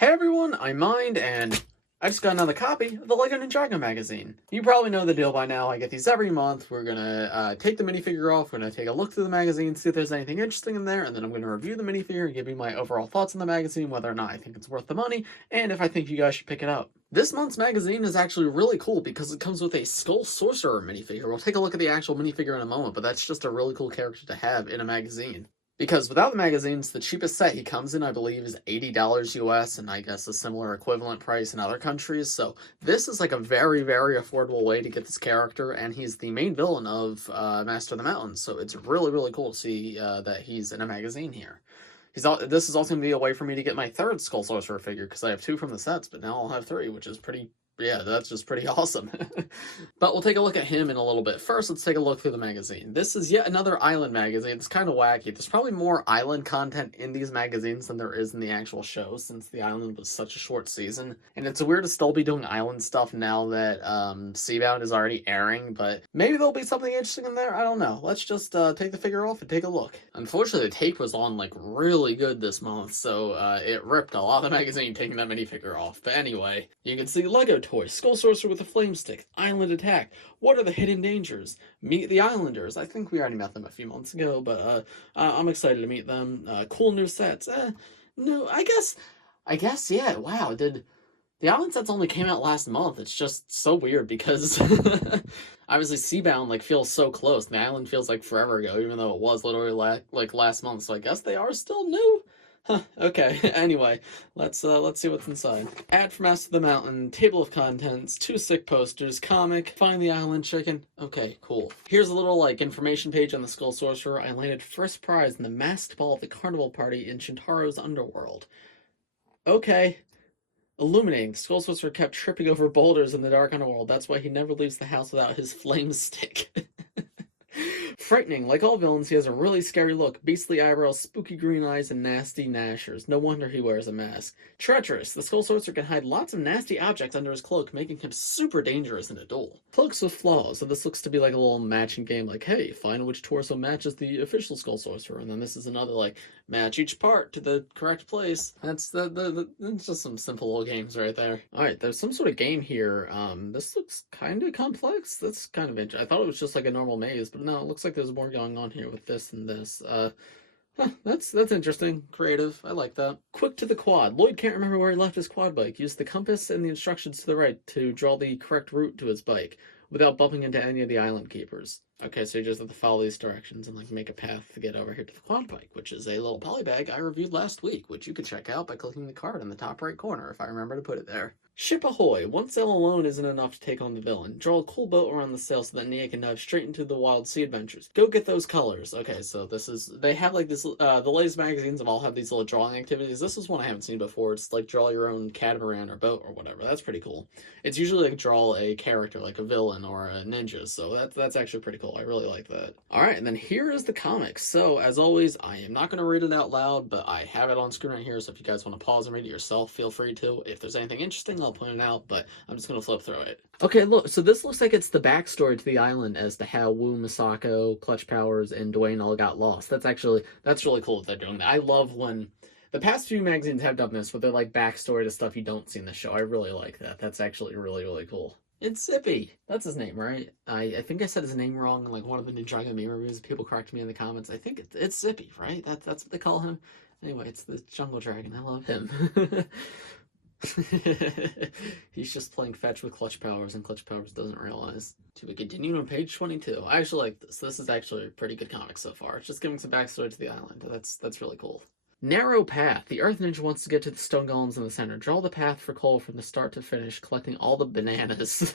Hey everyone, I'm Mind, and I just got another copy of the LEGO Ninjago Magazine. You probably know the deal by now. I get these every month. We're gonna take the minifigure off, we're gonna take a look through the magazine, see if there's anything interesting in there, and then I'm gonna review the minifigure and give you my overall thoughts on the magazine, whether or not I think it's worth the money, and if I think you guys should pick it up. This month's magazine is actually really cool because it comes with a Skull Sorcerer minifigure. We'll take a look at the actual minifigure in a moment, but that's just a really cool character to have in a magazine. Because without the magazines, the cheapest set he comes in, I believe, is $80 US, and I guess a similar equivalent price in other countries. So this is like a very, very affordable way to get this character, and he's the main villain of Master of the Mountains. So it's really, really cool to see that he's in a magazine here. This is also going to be a way for me to get my third Skull Sorcerer figure, because I have 2 from the sets, but now I'll have 3, which is yeah, that's just pretty awesome. But we'll take a look at him in a little bit. First, let's take a look through the magazine. This is yet another island magazine. It's kind of wacky. There's probably more island content in these magazines than there is in the actual show, since the island was such a short season. And it's weird to still be doing island stuff now that Seabound is already airing, but maybe there'll be something interesting in there. I don't know. Let's just take the figure off and take a look. Unfortunately, the tape was on like really good this month, so it ripped a lot of the magazine taking that minifigure off. But anyway, you can see LEGO toys, Skull Sorcerer with a flame stick, Island Attack, what are the hidden dangers, meet the Islanders. I think we already met them a few months ago, but I'm excited to meet them. Cool new sets. No, I guess, yeah, wow, the Island sets only came out last month. It's just so weird because obviously Seabound like feels so close, and the island feels like forever ago, even though it was literally like last month, so I guess they are still new? Huh, okay, anyway, let's see what's inside. Ad for Master of the Mountain, table of contents, 2 sick posters, comic, find the island chicken. Okay, cool. Here's a little, like, information page on the Skull Sorcerer. I landed first prize in the masked ball of the carnival party in Shintaro's underworld. Okay. Illuminating. Skull Sorcerer kept tripping over boulders in the dark underworld. That's why he never leaves the house without his flame stick. Frightening. Like all villains, he has a really scary look. Beastly eyebrows, spooky green eyes, and nasty gnashers. No wonder he wears a mask. Treacherous. The Skull Sorcerer can hide lots of nasty objects under his cloak, making him super dangerous in a duel. Cloaks with flaws. So this looks to be like a little matching game, like, hey, find which torso matches the official Skull Sorcerer. And then this is another, like, match each part to the correct place. That's that's just some simple little games right there. Alright, there's some sort of game here. This looks kind of complex. That's kind of interesting. I thought it was just like a normal maze, but no, it looks like there's more going on here with this and this. That's interesting. Creative. I like that. Quick to the quad. Lloyd can't remember where he left his quad bike. Use the compass and the instructions to the right to draw the correct route to his bike without bumping into any of the island keepers. Okay, so you just have to follow these directions and like make a path to get over here to the quad bike, which is a little polybag I reviewed last week, which you could check out by clicking the card in the top right corner if I remember to put it there. Ship ahoy! One sail alone isn't enough to take on the villain. Draw a cool boat around the sail so that Nia can dive straight into the wild sea adventures. Go get those colors. Okay, so this is, they have like this, the latest magazines have all have these little drawing activities. This is one I haven't seen before. It's like draw your own catamaran or boat or whatever. That's pretty cool. It's usually like draw a character, like a villain or a ninja, so that's actually pretty cool. I really like that. Alright, and then here is the comic. So, as always, I am not going to read it out loud, but I have it on screen right here, so if you guys want to pause and read it yourself, feel free to. If there's anything interesting, I'll point it out, but I'm just going to flip through it. Okay, look, so this looks like it's the backstory to the island as to how Wu, Misako, Clutch Powers, and Dwayne all got lost. That's really cool that they're doing that. I love when the past few magazines have done this, but they're like backstory to stuff you don't see in the show. I really like that. That's actually really, really cool. It's Zippy. That's his name, right? I think I said his name wrong in like one of the Ninjago meme reviews. People correct me in the comments. I think it's Zippy, right? That's what they call him. Anyway, it's the Jungle Dragon. I love him. He's just playing fetch with Clutch Powers, and Clutch Powers doesn't realize. To be continued on page 22. I actually like this. This is actually a pretty good comic so far. It's just giving some backstory to the island. That's really cool. Narrow path. The Earth Ninja wants to get to the stone golems in the center. Draw the path for Cole from the start to finish, collecting all the bananas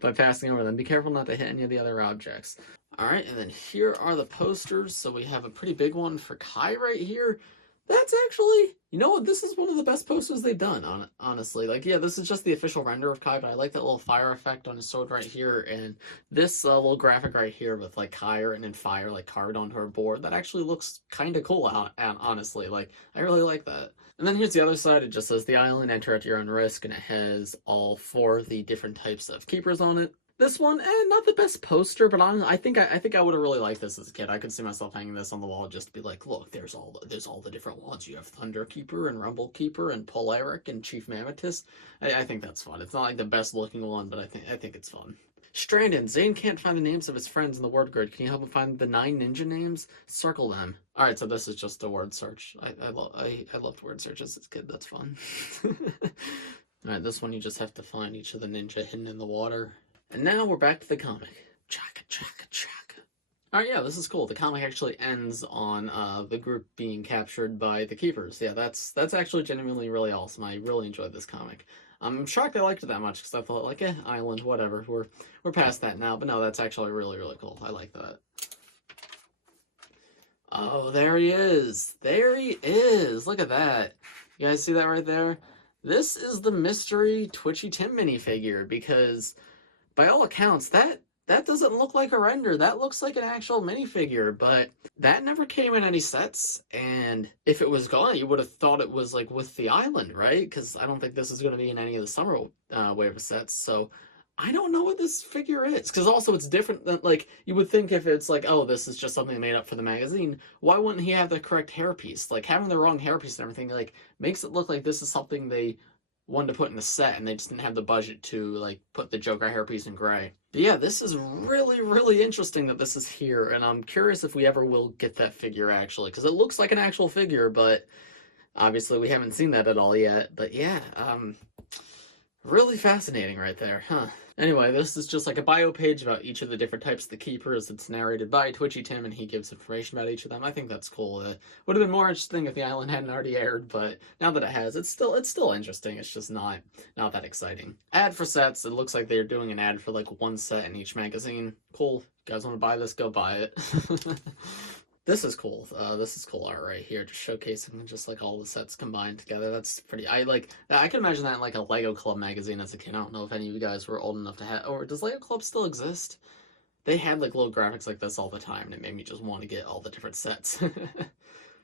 by passing over them. Be careful not to hit any of the other objects. Alright, and then here are the posters. So we have a pretty big one for Kai right here. That's actually, you know what, this is one of the best posters they've done, honestly. Like, yeah, this is just the official render of Kai, but I like that little fire effect on his sword right here, and this little graphic right here with, like, Kai and then fire, like, carved onto her board. That actually looks kind of cool, honestly. Like, I really like that. And then here's the other side. It just says the island, enter at your own risk, and it has all 4 of the different types of keepers on it. This one, not the best poster, but I think I would have really liked this as a kid. I could see myself hanging this on the wall, just to be like, look, there's all the different ones. You have Thunderkeeper and Rumblekeeper and Polaric and Chief Mammotus. I think that's fun. It's not like the best looking one, but I think it's fun. Stranded. Zane can't find the names of his friends in the word grid. Can you help him find the 9 ninja names? Circle them. All right, so this is just a word search. I loved word searches as a kid. That's fun. All right, this one you just have to find each of the ninja hidden in the water. And now we're back to the comic. Chaka, chaka, chaka. Alright, yeah, this is cool. The comic actually ends on the group being captured by the Keepers. Yeah, that's actually genuinely really awesome. I really enjoyed this comic. I'm shocked I liked it that much, because I thought, like, island, whatever. We're past that now. But no, that's actually really, really cool. I like that. Oh, there he is. There he is. Look at that. You guys see that right there? This is the mystery Twitchy Tim minifigure, because by all accounts, that doesn't look like a render. That looks like an actual minifigure, but that never came in any sets. And if it was gone, you would have thought it was like with the island, right? Because I don't think this is going to be in any of the summer wave of sets. So I don't know what this figure is. Because also it's different than, like, you would think if it's like, oh, this is just something made up for the magazine, why wouldn't he have the correct hairpiece? Like, having the wrong hairpiece and everything, like, makes it look like this is something they wanted to put in the set, and they just didn't have the budget to, like, put the Joker hairpiece in gray. But yeah, this is really, really interesting that this is here, and I'm curious if we ever will get that figure, actually, because it looks like an actual figure, but obviously we haven't seen that at all yet. But yeah, really fascinating right there, huh? Anyway, this is just like a bio page about each of the different types of the Keepers. It's narrated by Twitchy Tim, and he gives information about each of them. I think that's cool. Would have been more interesting if the island hadn't already aired, but now that it has, it's still interesting. It's just not that exciting. Ad for sets. It looks like they're doing an ad for like one set in each magazine. Cool. You guys want to buy this? Go buy it. This is cool. This is cool art right here, just showcasing just like all the sets combined together. That's pretty. I can imagine that in like a Lego Club magazine as a kid. I don't know if any of you guys were old enough to have, or does Lego Club still exist? They had like little graphics like this all the time, and it made me just want to get all the different sets.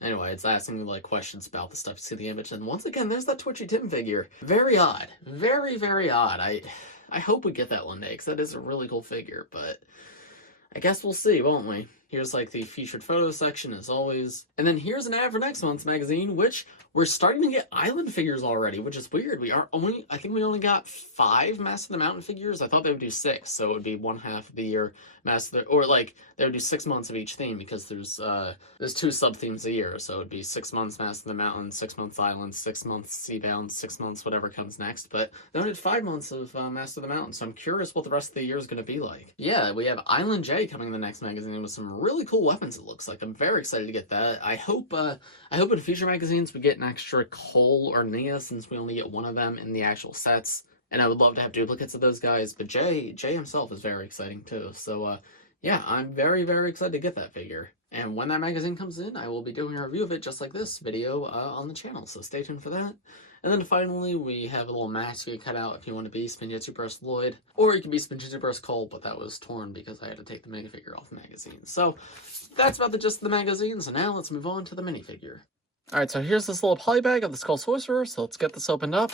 Anyway, it's asking me like questions about the stuff. You see the image, and once again, there's that Twitchy Tim figure. Very odd. Very, very odd. I hope we get that one day, because that is a really cool figure, but I guess we'll see, won't we? Here's like the featured photo section as always. And then here's an ad for next month's magazine, which we're starting to get island figures already, which is weird. I think we only got 5 Master of the Mountain figures. I thought they would do 6, so it would be one half of the year or like they would do 6 months of each theme, because there's 2 sub-themes a year. So it would be 6 months Master of the Mountain, 6 months Island, 6 months Seabound, 6 months whatever comes next. But they only did 5 months of Master of the Mountain, so I'm curious what the rest of the year is going to be like. Yeah, we have Island J coming in the next magazine with some really cool weapons, it looks like. I'm very excited to get that. I hope in future magazines we get an extra Cole or Nia, since we only get one of them in the actual sets. And I would love to have duplicates of those guys, but Jay himself is very exciting too. So yeah, I'm very, very excited to get that figure. And when that magazine comes in, I will be doing a review of it just like this video on the channel, so stay tuned for that. And then finally, we have a little mask you can cut out if you want to be Spinjitzu Burst Lloyd, or you can be Spinjitzu Burst Cole, but that was torn because I had to take the minifigure off the magazine. So that's about the gist of the magazine, so now let's move on to the minifigure. Alright, so here's this little poly bag of the Skull Sorcerer, so let's get this opened up.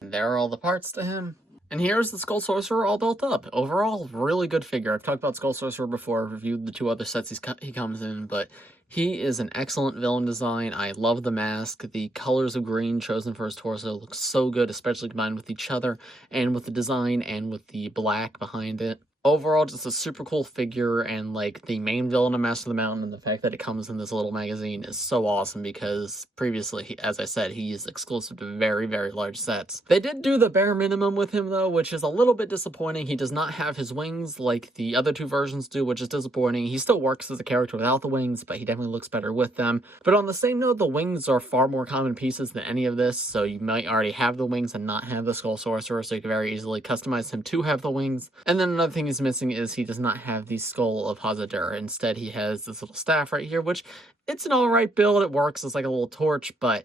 And there are all the parts to him. And here's the Skull Sorcerer all built up. Overall, really good figure. I've talked about Skull Sorcerer before. I've reviewed the 2 other sets he comes in, but he is an excellent villain design. I love the mask. The colors of green chosen for his torso look so good, especially combined with each other, and with the design, and with the black behind it. Overall, just a super cool figure, and like the main villain of Master of the Mountain, and the fact that it comes in this little magazine is so awesome, because previously, as I said, he is exclusive to very, very large sets. They did do the bare minimum with him though, which is a little bit disappointing. He does not have his wings like the other 2 versions do, which is disappointing. He still works as a character without the wings, but he definitely looks better with them. But on the same note, the wings are far more common pieces than any of this, so you might already have the wings and not have the Skull Sorcerer, so you can very easily customize him to have the wings. And then another thing he's missing is he does not have the Skull of Hazadur. Instead, he has this little staff right here, which it's an alright build. It works as like a little torch, but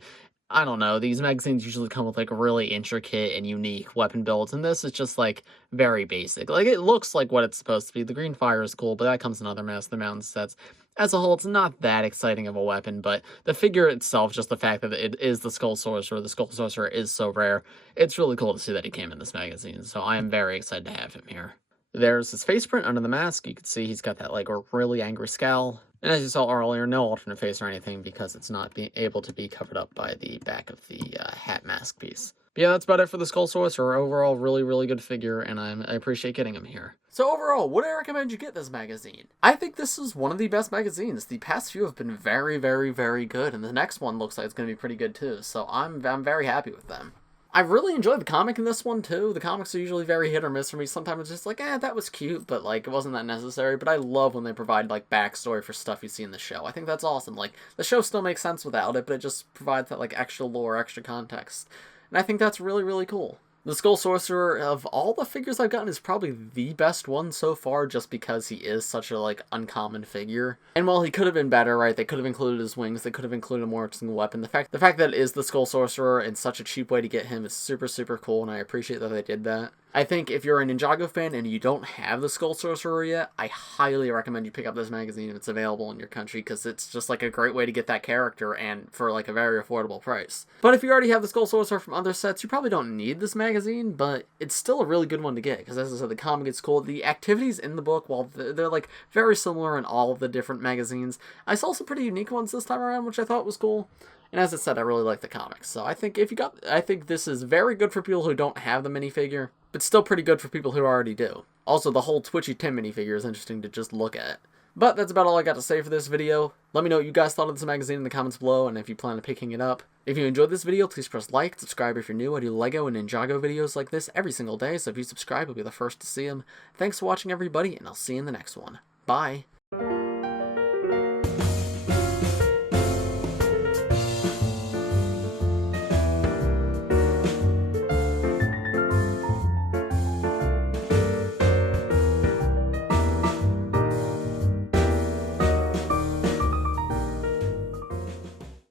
I don't know. These magazines usually come with like really intricate and unique weapon builds, and this is just like very basic. Like, it looks like what it's supposed to be. The green fire is cool, but that comes in other Master of the Mountain sets. As a whole, it's not that exciting of a weapon, but the figure itself, just the fact that it is the Skull Sorcerer is so rare, it's really cool to see that he came in this magazine, so I am very excited to have him here. There's his face print under the mask. You can see he's got that, like, a really angry scowl. And as you saw earlier, no alternate face or anything because it's not able to be covered up by the back of the hat mask piece. But yeah, that's about it for the Skull Sorcerer. Overall, really, really good figure, and I appreciate getting him here. So overall, would I recommend you get this magazine? I think this is one of the best magazines. The past few have been very, very, very good, and the next one looks like it's going to be pretty good too, so I'm very happy with them. I really enjoyed the comic in this one, too. The comics are usually very hit or miss for me. Sometimes it's just like, that was cute, but, like, it wasn't that necessary. But I love when they provide, like, backstory for stuff you see in the show. I think that's awesome. Like, the show still makes sense without it, but it just provides that, like, extra lore, extra context. And I think that's really, really cool. The Skull Sorcerer, of all the figures I've gotten, is probably the best one so far, just because he is such a, like, uncommon figure. And while he could have been better, right, they could have included his wings, they could have included a more interesting weapon. The fact that it is the Skull Sorcerer and such a cheap way to get him is super, super cool, and I appreciate that they did that. I think if you're a Ninjago fan and you don't have the Skull Sorcerer yet, I highly recommend you pick up this magazine if it's available in your country, because it's just like a great way to get that character and for like a very affordable price. But if you already have the Skull Sorcerer from other sets, you probably don't need this magazine, but it's still a really good one to get, because as I said, the comic is cool. The activities in the book, while they're like very similar in all of the different magazines, I saw some pretty unique ones this time around, which I thought was cool. And as I said, I really like the comics. So I think I think this is very good for people who don't have the minifigure, but still pretty good for people who already do. Also, the whole Twitchy Tim minifigure is interesting to just look at. But that's about all I got to say for this video. Let me know what you guys thought of this magazine in the comments below, and if you plan on picking it up. If you enjoyed this video, please press like, subscribe if you're new. I do LEGO and Ninjago videos like this every single day, so if you subscribe, you'll be the first to see them. Thanks for watching, everybody, and I'll see you in the next one. Bye!